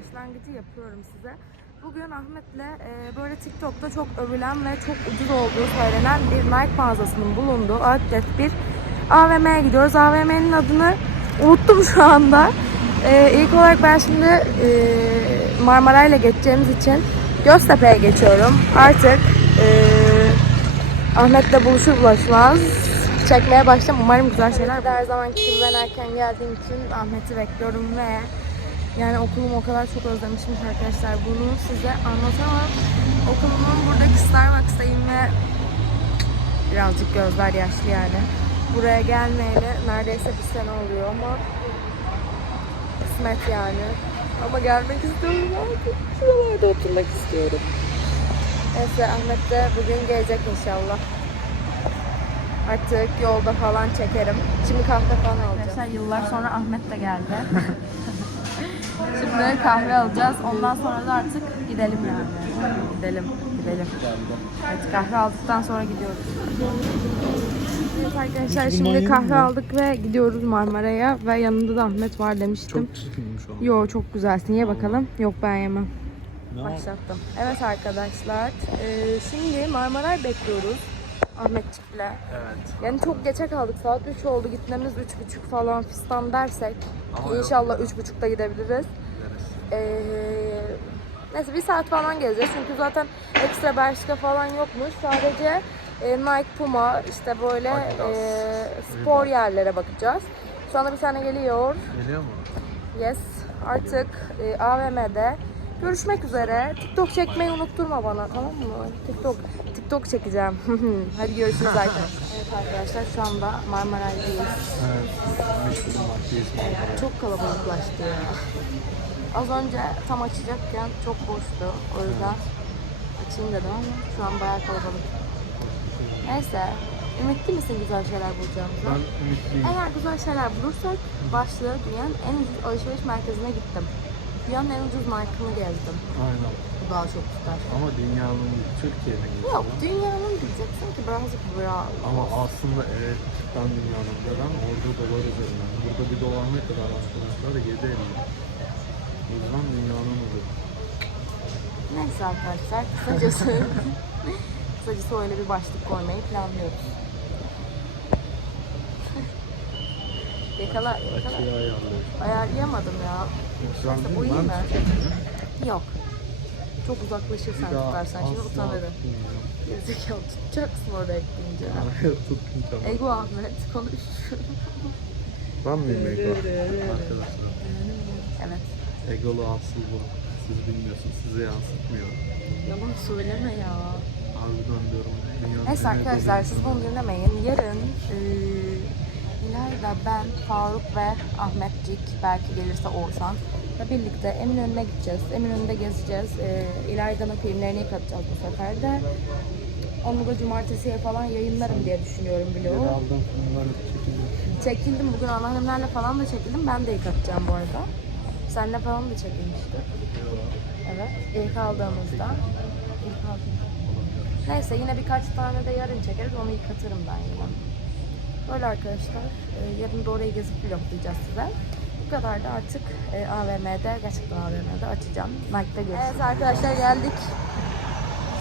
başlangıcı yapıyorum size. Bugün Ahmet'le e, böyle TikTok'ta çok övülen ve çok ucuz olduğu söylenen bir Nike mağazasının bulunduğu Outlet bir AVM'ye gidiyoruz. AVM'nin adını unuttum şu anda. E, ilk olarak ben şimdi e, Marmara ile geçeceğimiz için Göztepe'ye geçiyorum. Artık e, Ahmet'le buluşur bulaşmaz çekmeye başladım. Umarım güzel şeyler. Her zamanki gibi ben erken geldiğim için Ahmet'i bekliyorum ve yani okulumu o kadar çok özlemişim arkadaşlar. Bunu size anlatamam. Okulumun buradaki Starbucks'tayım ve birazcık gözler yaşlı yani. Buraya gelmeyeli neredeyse bir sene oluyor ama kısmet yani. Ama gelmek istiyorum artık. Şuralarda oturmak istiyorum. Neyse Ahmet de bugün gelecek inşallah. Artık yolda falan çekerim. Şimdi kahve falan alacağım. Arkadaşlar yıllar sonra Ahmet de geldi. Şimdi kahve alacağız. Ondan sonra da artık gidelim yani. Gidelim, gidelim. Evet kahve aldıktan sonra gidiyoruz. Evet arkadaşlar şimdi kahve aldık ve gidiyoruz Marmara'ya ve yanında da Ahmet var demiştim. Çok çirkinmiş o. Yo çok güzelsin. Ye bakalım. Yok ben yemem. Başlattım. Evet arkadaşlar. eee, şimdi Marmaray bekliyoruz. Ahmetçik'le. Evet. Yani çok geçe kaldık. Saat 3 oldu. Gitmemiz 3.30 falan fistan dersek. Ama inşallah 3.30'da gidebiliriz. Eee, neyse bir saat falan gezeceğiz. Çünkü zaten ekstra Bershka falan yokmuş. Sadece e, Nike, Puma işte böyle Adidas, e, spor Reebok. yerlere bakacağız. Şu anda bir tane geliyor. Geliyor mu? Yes. Artık e, AVM'de görüşmek üzere. TikTok çekmeyi unutturma bana tamam mı? TikTok TikTok çekeceğim. Hadi görüşürüz arkadaşlar. Evet arkadaşlar şu anda Marmaray'dayız. Evet. Meşgulüm. Çok kalabalıklaştı ya. Az önce tam açacakken çok boştu. O yüzden açayım dedim ama şu an bayağı kalabalık. Neyse. Ümitli misin güzel şeyler bulacağımıza? Ben ümitliyim. Eğer güzel şeyler bulursak başlığı dünyanın en ucuz alışveriş merkezine gittim. Dünyanın en ucuz Nike'ını gezdim. Aynen. Bu daha çok tutar. Ama dünyanın Türkiye'nin gibi. Yok dünyanın diyeceksin ki birazcık biraz. Ama aslında evet cidden dünyanın. Neden? Orada dolar üzerinden. Burada bir dolar ne kadar arkadaşlar? 7.50. O yüzden dünyanın oluyor. Neyse arkadaşlar kısacası kısacası öyle bir başlık koymayı planlıyoruz. yakala yakala. Ayarlayamadım ya. Neyse, mi? çekeyim. Yok. Çok uzaklaşırsan tutarsan şimdi utanırım. Gerizekalı tutacaksın orada ekleyince. Tutmayacağım. Ego Ahmet konuş. Ben miyim Ego? Arkadaşlar. evet. Egolu asıl bu. Siz bilmiyorsunuz. Size yansıtmıyor. Yalan söyleme ya. Harbiden diyorum. Dünyanın Neyse en arkadaşlar siz bunu dinlemeyin. Yarın e, İlayda, ben, Faruk ve Ahmetcik belki gelirse Oğuzhan ve birlikte Eminönü'ne gideceğiz. Eminönü'nde gezeceğiz. E, İlayda'nın filmlerini yıkatacağız bu sefer de. Onu da cumartesiye falan yayınlarım diye düşünüyorum aldığım çekildi. Çekildim bugün anneannemlerle falan da çekildim. Ben de yıkatacağım bu arada. Seninle falan da çekilmişti. Evet. İlk aldığımızda. İlk aldığımızda. Neyse yine birkaç tane de yarın çekeriz. Onu yıkatırım ben yine. Böyle arkadaşlar. e, Yarın da orayı gezip vloglayacağız size. Bu kadar da artık e, AVM'de, gerçekten AVM'de açacağım. Nike'da görüşürüz. Evet arkadaşlar geldik.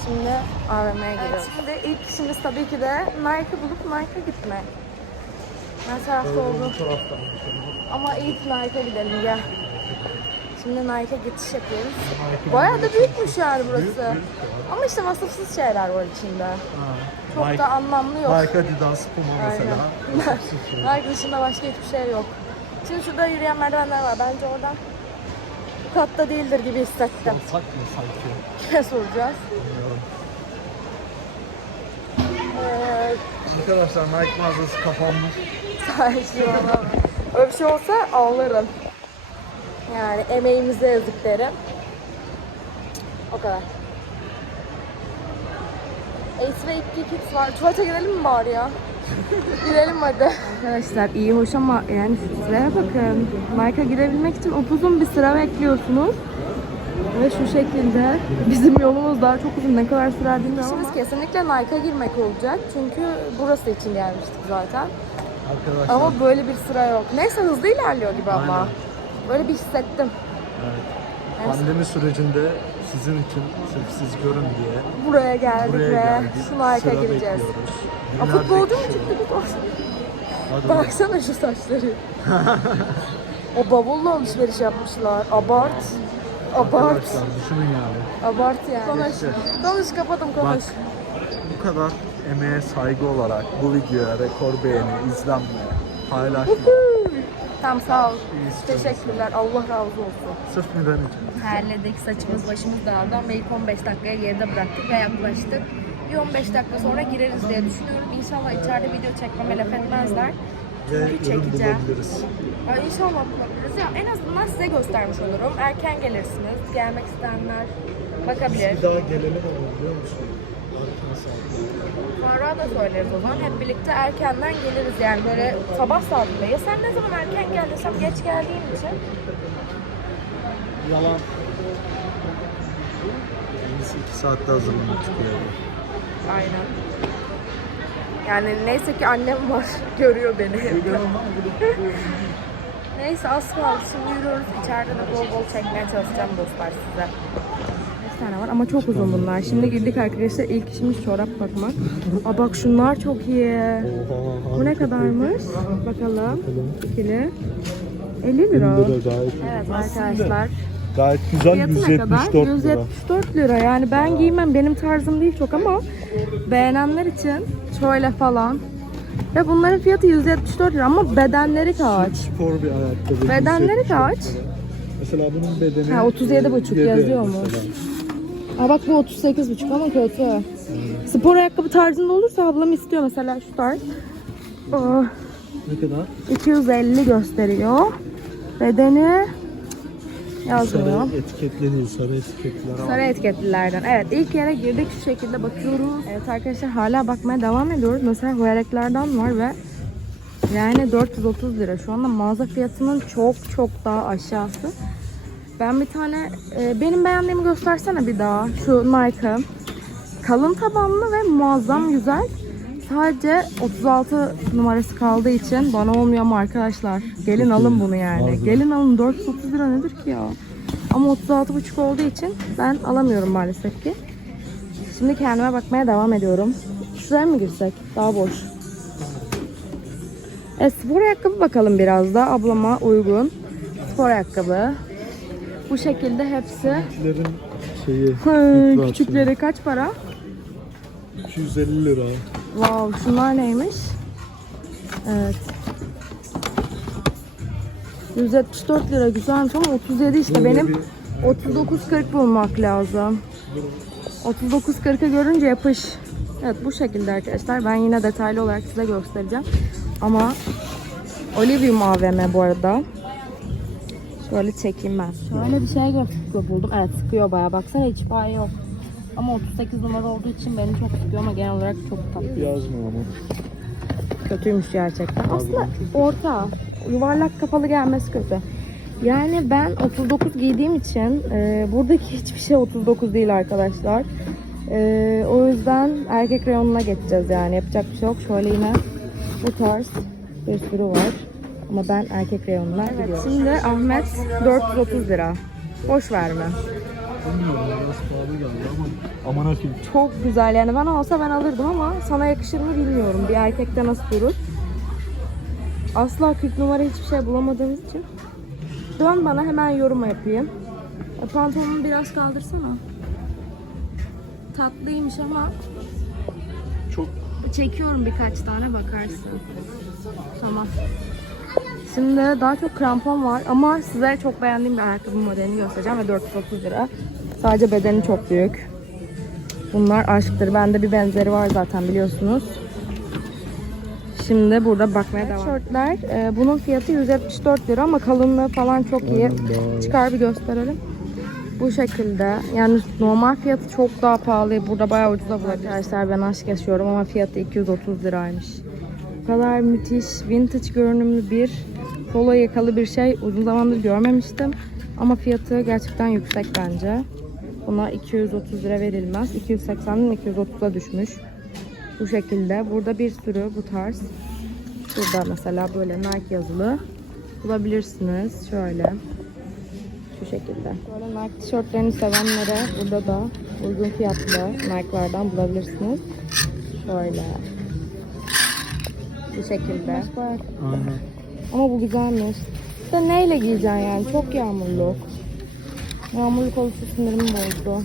Şimdi AVM'ye giriyoruz. şimdi ilk işimiz tabii ki de Nike bulup Nike'a gitmek. Ben tarafta oldum. Ama ilk Nike'a gidelim gel. Şimdi Nike'a geçiş yapıyoruz. Bayağı da büyükmüş yani burası. Ama işte vasıfsız şeyler var içinde. Çok da anlamlı yok. Nike, Adidas, Puma mesela. Nike dışında başka hiçbir şey yok. Şimdi şurada yürüyen merdivenler var. Bence oradan bu katta değildir gibi hissettim. Sak mı sanki? Kime soracağız? Bilmiyorum. Ee, Arkadaşlar Nike mağazası kapanmış. saçmalama. Öyle bir şey olsa ağlarım. Yani emeğimize yazık derim. O kadar. Ace ve Ipki Kids var. Tuvalete girelim mi bari ya? girelim hadi. Arkadaşlar iyi hoş ama yani sıraya bakın. Nike'a girebilmek için upuzun bir sıra bekliyorsunuz. Ve şu şekilde bizim yolumuz daha çok uzun. Ne kadar sürer bilmiyorum ama. kesinlikle Nike'a girmek olacak. Çünkü burası için gelmiştik zaten. Arkadaşlar. Ama böyle bir sıra yok. Neyse hızlı ilerliyor gibi ama. Aynen. Böyle bir hissettim. Evet. Neyse. Pandemi sürecinde sizin için sırf siz görün diye Buraya geldik buraya ve geldik. Sıra gireceğiz. bekliyoruz. Aa, Binlerce futbolcu mu kişi çıktı var. bu? Hadi bakalım. Baksana şu saçları. o bavulla alışveriş yapmışlar. Abart. Abart. Arkadaşlar düşünün yani. Abart yani. Konuş. Konuş kapadım konuş. Bu kadar emeğe saygı olarak bu videoya rekor beğeni, izlenme, paylaşma. Tamam sağ ol. İyi Teşekkürler. Allah razı olsun. Sırf neden için? Terledik, saçımız başımız dağıldı ama ilk 15 dakikaya geride bıraktık ve yaklaştık. Bir 15 dakika sonra gireriz diye düşünüyorum. İnşallah içeride video çekmeme laf etmezler. Ve Çünkü ürün çekeceğim. bulabiliriz. Ay inşallah bulabiliriz. Ya en azından size göstermiş olurum. Erken gelirsiniz. Gelmek isteyenler bakabilir. Bir daha gelelim ama biliyor musun? Sonra da söyleriz o zaman. Hep birlikte erkenden geliriz yani böyle sabah saatinde. Ya sen ne zaman erken gel desem geç geldiğim için. Yalan. Biz iki saatte hazırlanıp çıkıyoruz. Aynen. Yani neyse ki annem var. Görüyor beni. Neyse kaldı. Şimdi yürüyoruz. İçeride de bol bol çekmeye çalışacağım dostlar size. 5 tane var ama çok uzun bunlar. Şimdi girdik arkadaşlar. İlk işimiz çorap bakmak. Aa bak şunlar çok iyi. Bu ne kadarmış? Bakalım. İkili. 50 lira. Evet arkadaşlar. Gayet güzel Fiyatı ne kadar? 174 lira. Yani ben giymem. Benim tarzım değil çok ama beğenenler için şöyle falan. Ve bunların fiyatı 174 lira ama bedenleri kaç? Spor bir ayakkabı. Bedenleri 174 kaç? lira. Mesela bunun bedeni Ha, 37,5 7 yazıyormuş. Aa bak bu 38,5 ama kötü. Spor ayakkabı tarzında olursa ablam istiyor mesela şu tarz. Aa, Ne kadar? 250 gösteriyor. Bedeni yazmıyor. Sarı etiketli değil, sarı etiketliler ama. Sarı etiketlilerden. Evet ilk yere girdik şu şekilde bakıyoruz. Evet arkadaşlar hala bakmaya devam ediyoruz. Mesela huyareklerden var ve yani 430 lira. Şu anda mağaza fiyatının çok çok daha aşağısı. Ben bir tane e, benim beğendiğimi göstersene bir daha. Şu Nike. Kalın tabanlı ve muazzam güzel. Sadece 36 numarası kaldığı için bana olmuyor mu arkadaşlar? Gelin alın bunu yani. Gelin alın 430 lira nedir ki ya? Ama 36,5 olduğu için ben alamıyorum maalesef ki. Şimdi kendime bakmaya devam ediyorum. Şuraya mı girsek? Daha boş. E, spor ayakkabı bakalım biraz da ablama uygun. Spor ayakkabı. Bu şekilde hepsi. Küçüklerin şeyi. Mikro Küçükleri kaç para? atışı. 250 lira. Wow, şunlar neymiş? Evet. 174 lira güzelmiş ama 37 işte Böyle benim bir 39.40 bulmak lazım. 39.40'ı görünce yapış. Evet bu şekilde arkadaşlar. Ben yine detaylı olarak size göstereceğim. Ama Olivium AVM bu arada. Şöyle çekeyim ben. Şöyle bir şey gö- buldum. Evet sıkıyor bayağı. Baksana hiç pay yok. Ama 38 numara olduğu için beni çok sıkıyor ama genel olarak çok tatlı. yazmıyor ama. Kötüymüş gerçekten. Aslında orta, yuvarlak kafalı gelmesi kötü. Yani ben 39 giydiğim için e, buradaki hiçbir şey 39 değil arkadaşlar. E, o yüzden erkek reyonuna geçeceğiz yani yapacak bir şey yok. Şöyle yine bu tarz bir sürü var. Ama ben erkek reyonuna gidiyorum. Şimdi Ahmet 430 lira. Boş verme. Bilmiyorum ya, biraz pahalı geldi ama aman. Çok güzel yani bana olsa ben alırdım ama sana yakışır mı bilmiyorum. Bir erkekte nasıl durur? Asla 40 numara hiçbir şey bulamadığımız için. Dön bana hemen yorum yapayım. E, Pantolonumu biraz kaldırsana. Tatlıymış ama Çok çekiyorum birkaç tane bakarsın. Tamam. Şimdi daha çok krampon var ama size çok beğendiğim bir ayakkabı modelini göstereceğim ve 430 lira. Sadece bedeni çok büyük. Bunlar aşktır. Bende bir benzeri var zaten biliyorsunuz. Şimdi burada bakmaya devam. Tişörtler. e, bunun fiyatı 174 lira ama kalınlığı falan çok iyi. Çıkar bir gösterelim. Bu şekilde. Yani normal fiyatı çok daha pahalı. Burada bayağı ucuza bulabilir. Arkadaşlar ben aşk yaşıyorum ama fiyatı 230 liraymış. Bu kadar müthiş, vintage görünümlü bir polo yakalı bir şey uzun zamandır görmemiştim. Ama fiyatı gerçekten yüksek bence. Buna 230 lira verilmez. 280'den 230'a düşmüş. Bu şekilde. Burada bir sürü bu tarz. Burada mesela böyle Nike yazılı bulabilirsiniz. Şöyle. Şu şekilde. Böyle Nike tişörtlerini sevenlere burada da uygun fiyatlı Nike'lardan bulabilirsiniz. Şöyle. Bu şekilde. Aynen. Ama bu güzelmiş. İşte neyle giyeceksin yani? Çok yağmurluk. Yağmurluk olursa sinirimi bozdu.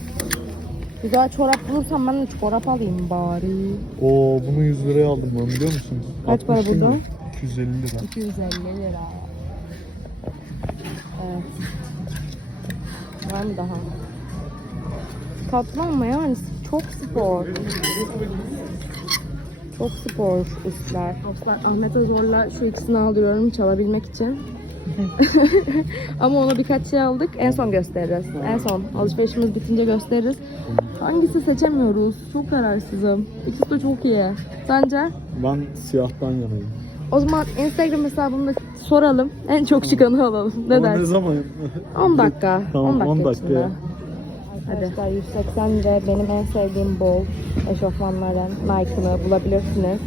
Güzel çorap bulursam ben de çorap alayım bari. Oo bunu 100 liraya aldım ben biliyor musun? Kaç para 60 değil mi? burada? 250 lira. 250 lira. Evet. Var mı daha? Katlanma yani çok spor. Çok spor üstler. Dostlar Ahmet'e zorla şu ikisini aldırıyorum çalabilmek için. Ama ona birkaç şey aldık. En son gösteririz. En son alışverişimiz bitince gösteririz. Hangisi seçemiyoruz? Çok kararsızım. İkisi de çok iyi. Sence? Ben siyahtan yanayım. O zaman Instagram hesabımda soralım. En çok çıkanı alalım. Ne Ama ne dersin? zaman? 10 dakika. Tamam, 10 dakika, 10 dakika içinde. ya. Hadi. Arkadaşlar 180 lira benim en sevdiğim bol eşofmanların Nike'ını bulabilirsiniz.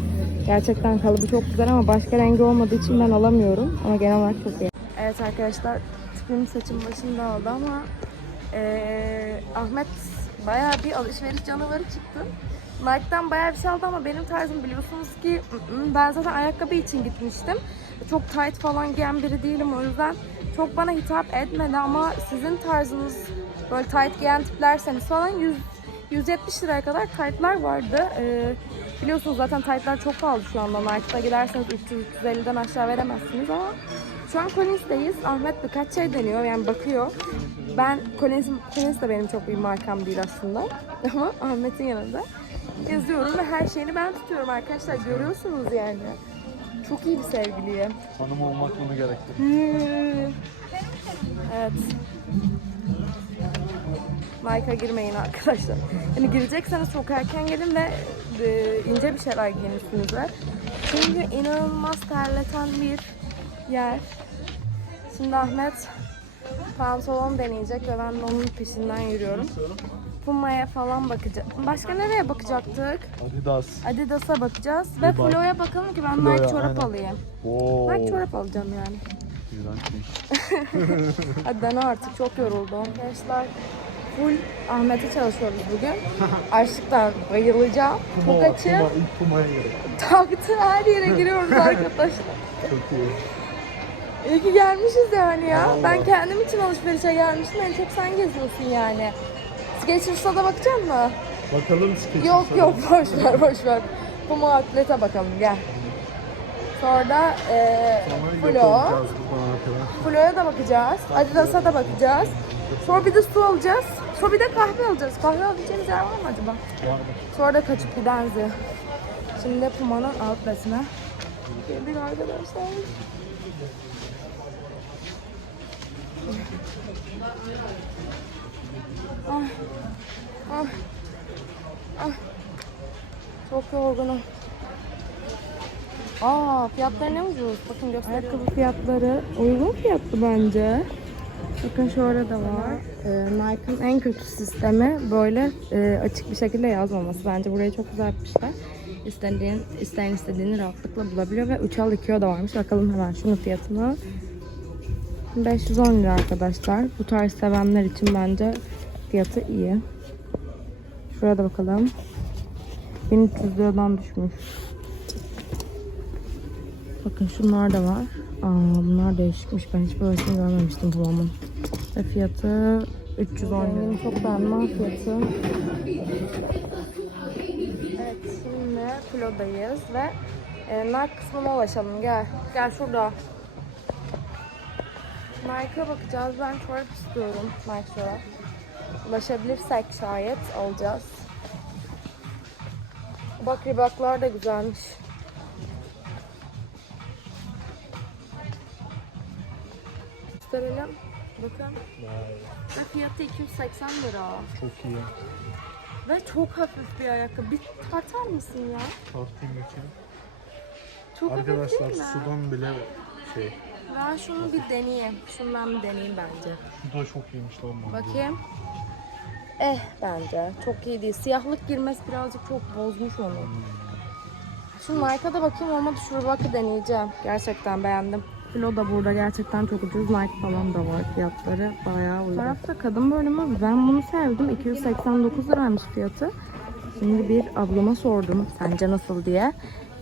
Gerçekten kalıbı çok güzel ama başka rengi olmadığı için ben alamıyorum. Ama genel olarak çok iyi. Evet arkadaşlar tipim saçım başında oldu ama eee, Ahmet bayağı bir alışveriş canavarı çıktı. Nike'dan bayağı bir şey aldı ama benim tarzım biliyorsunuz ki ı-ı, ben zaten ayakkabı için gitmiştim. Çok tight falan giyen biri değilim o yüzden çok bana hitap etmedi ama sizin tarzınız böyle tight giyen tiplerseniz falan 100 170 liraya kadar tight'lar vardı. Ee, biliyorsunuz zaten tight'lar çok pahalı şu anda. Nike'da giderseniz 300-350'den aşağı veremezsiniz ama şu an Collins'teyiz. Ahmet birkaç şey deniyor yani bakıyor. Ben Collins, Collins de benim çok bir markam değil aslında. Ama Ahmet'in yanında geziyorum ve her şeyini ben tutuyorum arkadaşlar. Görüyorsunuz yani. Çok iyi bir sevgiliyim. Hanım olmak bunu gerektirir. evet. Nike'a girmeyin arkadaşlar. Yani girecekseniz çok erken gelin ve e, ince bir şeyler giyin üstünüze. Çünkü inanılmaz terleten bir yer. Şimdi Ahmet pantolon deneyecek ve ben de onun peşinden yürüyorum. Puma'ya falan bakacağız. Başka nereye bakacaktık? Adidas. Adidas'a bakacağız ve bak. Flo'ya bakalım ki ben Flo'ya, Nike çorap aynen. alayım. Oo. Nike çorap alacağım yani. Hadi dene artık çok yoruldum. Arkadaşlar full Ahmet'e çalışıyoruz bugün. Açlıktan bayılacağım. Çok açım. Taktı her yere giriyoruz arkadaşlar. Çok iyi. İyi ki gelmişiz yani ya. Vallahi. Ben kendim için alışverişe gelmiştim. En çok sen geziyorsun yani. Skechers'a da bakacak mı? Bakalım sketch. Yok yok boş ver boş ver. Puma Outlet'e bakalım gel. Sonra da e, Flo. Flo'ya da bakacağız. Adidas'a da bakacağız. Sonra bir de su alacağız. Sonra bir de kahve alacağız. Kahve alabileceğimiz yer var mı acaba? Var. Sonra da kaçıp gidenzi. Şimdi de Puma'nın outlet'ine geldik arkadaşlar. Ah, ah, ah. Çok yorgunum. Aa fiyatları ne ucuz. Bakın gösteriyorum. Ayakkabı fiyatları uygun fiyatlı bence. Bakın şöyle de var. Ee, Nike'ın en kötü sistemi böyle e, açık bir şekilde yazmaması. Bence burayı çok güzel yapmışlar. İstediğin, isteyen istediğini rahatlıkla bulabiliyor ve 3 al 2 da varmış. Bakalım hemen şunun fiyatına. 510 lira arkadaşlar. Bu tarz sevenler için bence fiyatı iyi. Şuraya da bakalım. 1300 liradan düşmüş. Bakın şunlar da var. Aa, bunlar değişikmiş. Ben hiç böylesini görmemiştim Puma'nın. Ve fiyatı 310 lira. çok beğenmem fiyatı. Evet şimdi Flo'dayız ve e, Nike kısmına ulaşalım. Gel. Gel şurada. Nike'a bakacağız. Ben çorap istiyorum. Nike çorap. Ulaşabilirsek şayet alacağız. Bak ribaklar da güzelmiş. Gösterelim. Bakın. Ve fiyatı 280 lira. Çok iyi. Ve çok hafif bir ayakkabı. Bir tartar mısın ya? Tartayım bakayım. Çok Arkadaşlar hafif değil mi? sudan bile şey Ben şunu bir deneyeyim. Şundan bir deneyeyim bence. Bu da çok iyiymiş lan bu. Bakayım. Eh bence. Çok iyi değil. Siyahlık girmesi birazcık çok bozmuş onu. Şu Nike'a da bakayım olmadı şu bakı deneyeceğim. Gerçekten beğendim. Filo da burada gerçekten çok ucuz. Nike falan da var fiyatları. Bayağı uygun. tarafta kadın bölümü. Ben bunu sevdim. 289 liraymış fiyatı. Şimdi bir ablama sordum sence nasıl diye.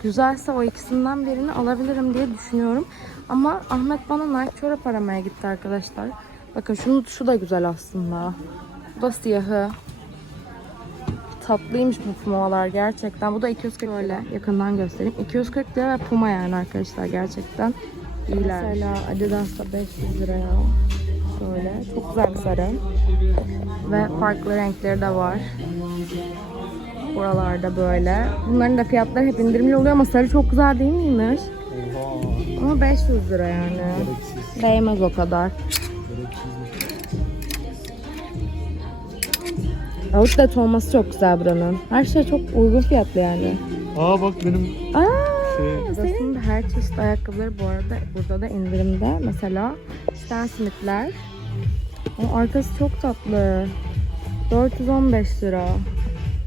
Güzelse o ikisinden birini alabilirim diye düşünüyorum. Ama Ahmet bana Nike çorap aramaya gitti arkadaşlar. Bakın şunu, şu da güzel aslında. Bu da siyahı. Tatlıymış bu pumalar gerçekten. Bu da 240 öyle yakından göstereyim. 240 lira ve puma yani arkadaşlar gerçekten iyiler. Mesela Adidas da 500 liraya. Şöyle çok güzel bir sarı. Ve farklı renkleri de var. Buralarda böyle. Bunların da fiyatları hep indirimli oluyor ama sarı çok güzel değil miymiş? Oha. Ama 500 lira yani. Gereksiz. Değmez o kadar. Outlet olması çok güzel buranın. Her şey çok uygun fiyatlı yani. Aa bak benim Aa, şey senin de her çeşit ayakkabıları bu arada burada da indirimde. Mesela Stan Smith'ler. O arkası çok tatlı. 415 lira.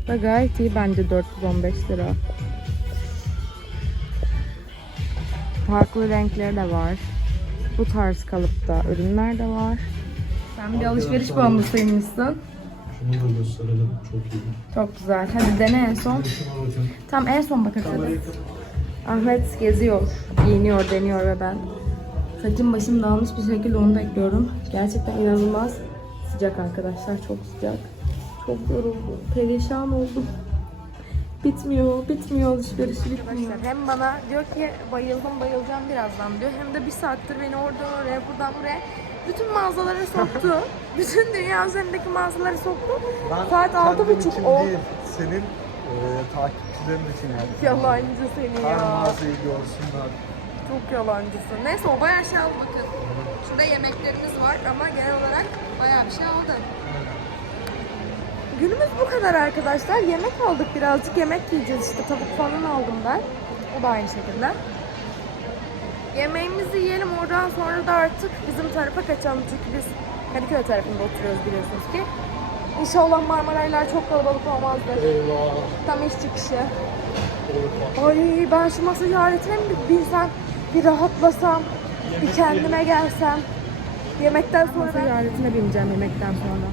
Ve gayet iyi bence 415 lira. Farklı renkleri de var. Bu tarz kalıpta ürünler de var. Sen bir alışveriş bağımlısıymışsın. şunu da gösterelim. Çok iyi. Çok güzel. Hadi dene en son. Şuna bakın. Tam en son bakarız hadi. Ahmet geziyor, giyiniyor, deniyor ve ben saçım başım dağılmış bir şekilde onu bekliyorum. Gerçekten inanılmaz sıcak arkadaşlar, çok sıcak. Çok yoruldum, perişan oldum. Bitmiyor, bitmiyor alışveriş bitmiyor. Hem bana diyor ki bayıldım bayılacağım birazdan diyor. Hem de bir saattir beni oradan oraya buradan buraya bütün mağazalara soktu. bütün dünya üzerindeki mağazalara soktu. Saat altı buçuk oldu. senin e, takipçilerin için yani. Yalancı seni Her ya. mağazayı görsünler. Çok yalancısın. Neyse o bayağı şey aldı bakın. Şurada yemeklerimiz var ama genel olarak bayağı bir şey aldı. Günümüz bu kadar arkadaşlar. Yemek aldık birazcık. Yemek yiyeceğiz işte. Tavuk falan aldım ben. O da aynı şekilde. Yemeğimizi yiyelim. Oradan sonra da artık bizim tarafa kaçalım. Çünkü biz Kadıköy tarafında oturuyoruz biliyorsunuz ki. İnşallah Marmaraylar çok kalabalık olmazdır. Eyvah. Tam iş çıkışı. Ay ben şu masaj aletine mi bir binsem, bir rahatlasam, bir kendime gelsem. Yemekten sonra masaj aletine bineceğim yemekten sonra.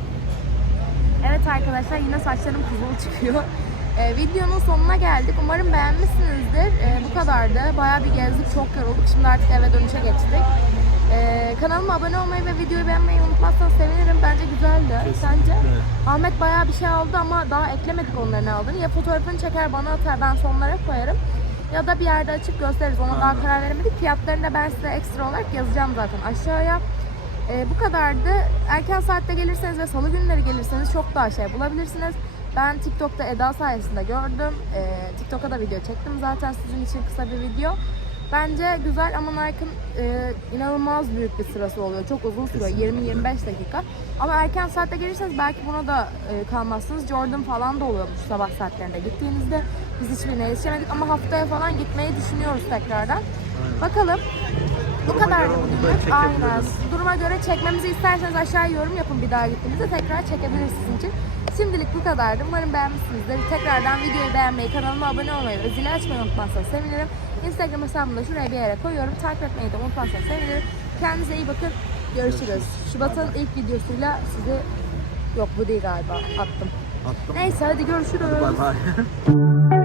Evet arkadaşlar yine saçlarım kızılı çıkıyor. Ee, videonun sonuna geldik. Umarım beğenmişsinizdir. Ee, bu kadardı. Bayağı bir gezdik, çok yorulduk. Şimdi artık eve dönüşe geçtik. Ee, kanalıma abone olmayı ve videoyu beğenmeyi unutmazsanız sevinirim. Bence güzeldi. Sence? Ahmet bayağı bir şey aldı ama daha eklemedik onların aldığını. Ya fotoğrafını çeker bana atar ben sonlara koyarım. Ya da bir yerde açıp gösteririz. Ona daha karar veremedik. Fiyatlarını da ben size ekstra olarak yazacağım zaten aşağıya. Ee, bu kadardı. Erken saatte gelirseniz ve salı günleri gelirseniz çok daha şey bulabilirsiniz. Ben TikTok'ta Eda sayesinde gördüm. Ee, TikTok'a da video çektim zaten sizin için kısa bir video. Bence güzel ama Nike'ın e, inanılmaz büyük bir sırası oluyor. Çok uzun sürüyor. 20-25 dakika. Ama erken saatte gelirseniz belki buna da e, kalmazsınız. Jordan falan da oluyormuş sabah saatlerinde gittiğinizde. Biz hiçbirine yetişemedik ama haftaya falan gitmeyi düşünüyoruz tekrardan. Bakalım. Bu kadar bugünlük. Aynen. Duruma göre çekmemizi isterseniz aşağıya yorum yapın bir daha gittiğimizde tekrar çekebiliriz sizin için. Şimdilik bu kadardı. Umarım beğenmişsinizdir. Tekrardan videoyu beğenmeyi, kanalıma abone olmayı ve zili açmayı unutmazsanız sevinirim. Instagram hesabımı da şuraya bir yere koyuyorum. Takip etmeyi de unutmazsanız sevinirim. Kendinize iyi bakın. Görüşürüz. Şubat'ın ilk videosuyla sizi... Yok bu değil galiba. Attım. Attım. Neyse hadi görüşürüz. Bay bay.